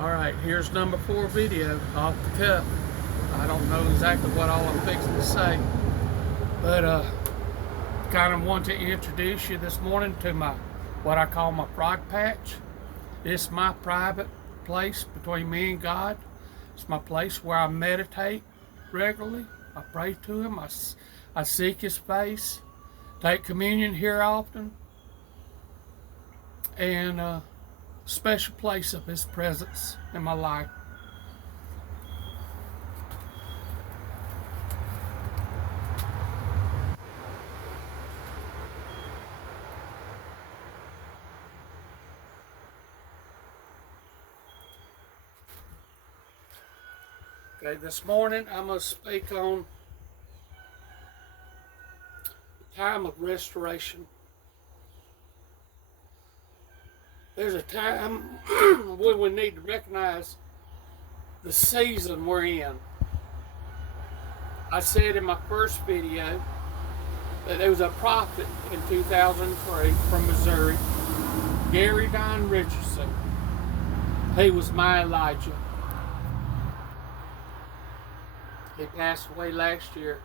Alright, here's number 4 video off the cuff. I don't know exactly what all I'm fixing to say, but kind of want to introduce you this morning to my what I call my frog patch. It's my private place between me and God. It's my place where I meditate regularly. I pray to Him. I seek His face. Take communion here often. And special place of His presence in my life. Okay, this morning I'm going to speak on the time of restoration. There's a time when we need to recognize the season we're in. I said in my first video that there was a prophet in 2003 from Missouri, Gary Don Richardson. He was my Elijah. He passed away last year.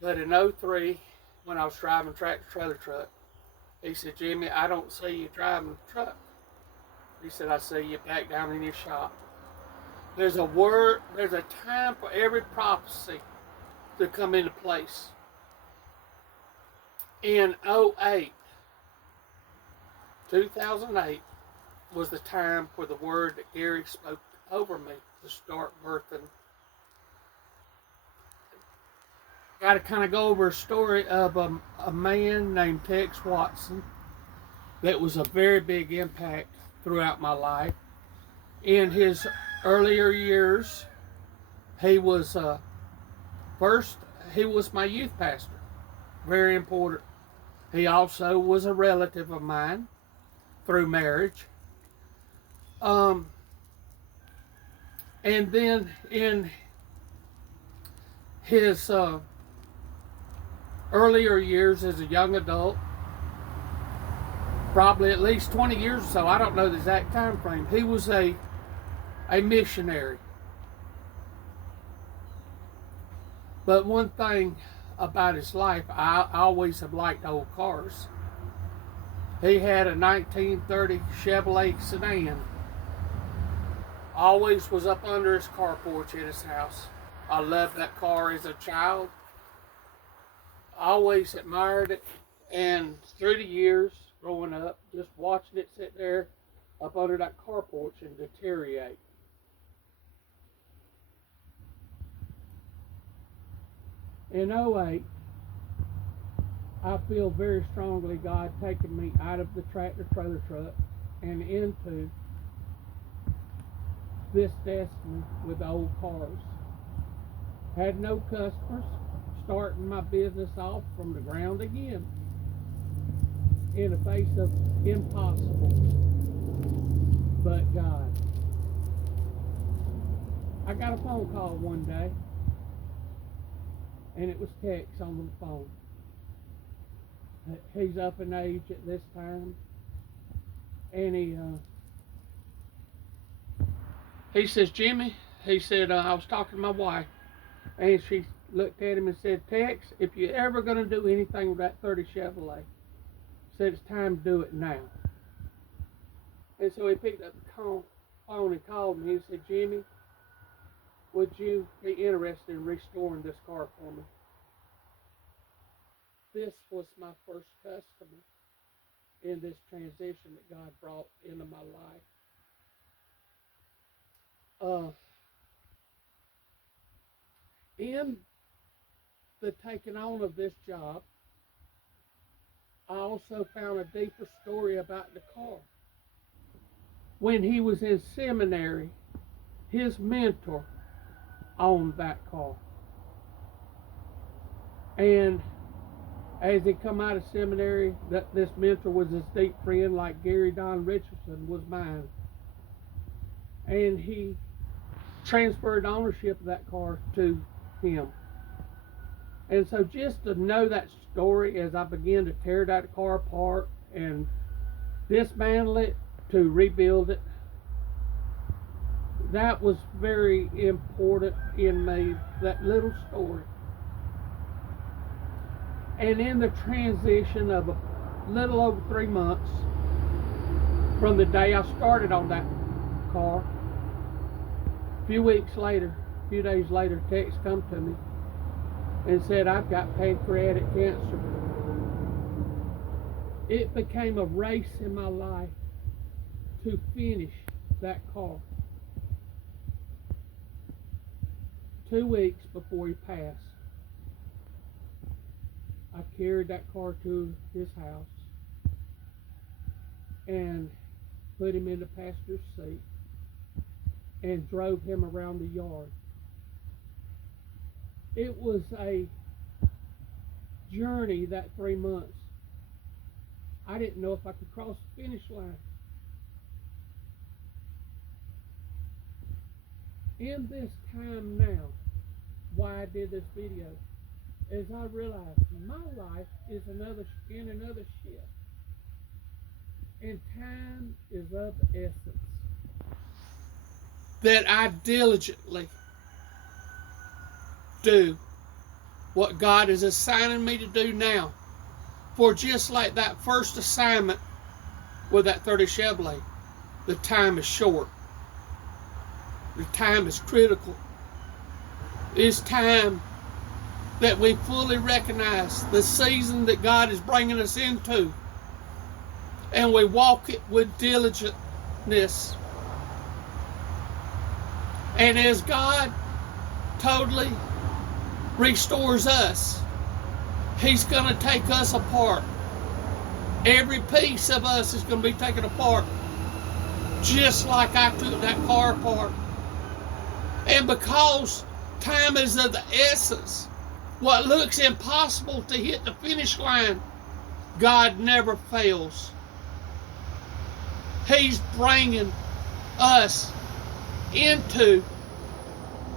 But in '03, when I was driving tractor trailer truck, he said, "Jimmy, I don't see you driving the truck." He said, "I see you back down in your shop." There's a word, there's a time for every prophecy to come into place. In 2008 was the time for the word that Gary spoke over me to start birthing. Got to kind of go over a story of a man named Tex Watson that was a very big impact throughout my life. In his earlier years, he was he was my youth pastor. Very important. He also was a relative of mine through marriage. And then in his earlier years as a young adult, probably at least 20 years or so, I don't know the exact time frame, he was a missionary. But one thing about his life, I always have liked old cars. He had a 1930 Chevrolet sedan. Always was up under his carport at his house. I loved that car as a child. Always admired it. And through the years, growing up, just watching it sit there up under that carport and deteriorate. In '08, I feel very strongly God taking me out of the tractor trailer truck and into this destiny with old cars. Had no customers, starting my business off from the ground again in the face of impossible, but God. I got a phone call one day, and it was Tex on the phone. He's up in age at this time, and he says, "Jimmy," he said, "I was talking to my wife, and she looked at him and said, 'Tex, if you're ever going to do anything with that '30 Chevrolet, said it's time to do it now.'" And so he picked up the phone and called me. He said, "Jimmy, would you be interested in restoring this car for me?" This was my first customer in this transition that God brought into my life. In the taking on of this job, I also found a deeper story about the car. When he was in seminary, his mentor owned that car. And as he come out of seminary, this mentor was his deep friend, like Gary Don Richardson was mine. And he transferred ownership of that car to him. And so just to know that story as I began to tear that car apart and dismantle it to rebuild it. That was very important in me, that little story. And in the transition of a little over 3 months from the day I started on that car, a few days later, text come to me and said, I've got pancreatic cancer. It became a race in my life to finish that car. 2 weeks before he passed, I carried that car to his house and put him in the passenger seat and drove him around the yard. It was a journey, that 3 months. I didn't know if I could cross the finish line. In this time now, why I did this video, is I realized my life is in another shift. And time is of the essence. That I diligently do what God is assigning me to do now. For just like that first assignment with that 30 Chevrolet, the time is short. The time is critical. It's time that we fully recognize the season that God is bringing us into, and we walk it with diligentness. And as God totally restores us, He's going to take us apart. Every piece of us is going to be taken apart, just like I took that car apart. And because time is of the essence, what looks impossible to hit the finish line, God never fails. He's bringing us into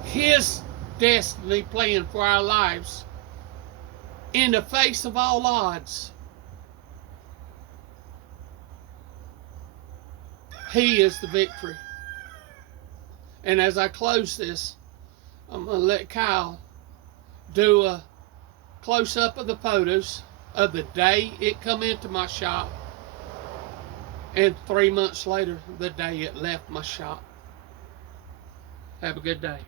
His destiny plan for our lives in the face of all odds. He is the victory. And as I close this, I'm going to let Kyle do a close-up of the photos of the day it come into my shop and 3 months later, the day it left my shop. Have a good day.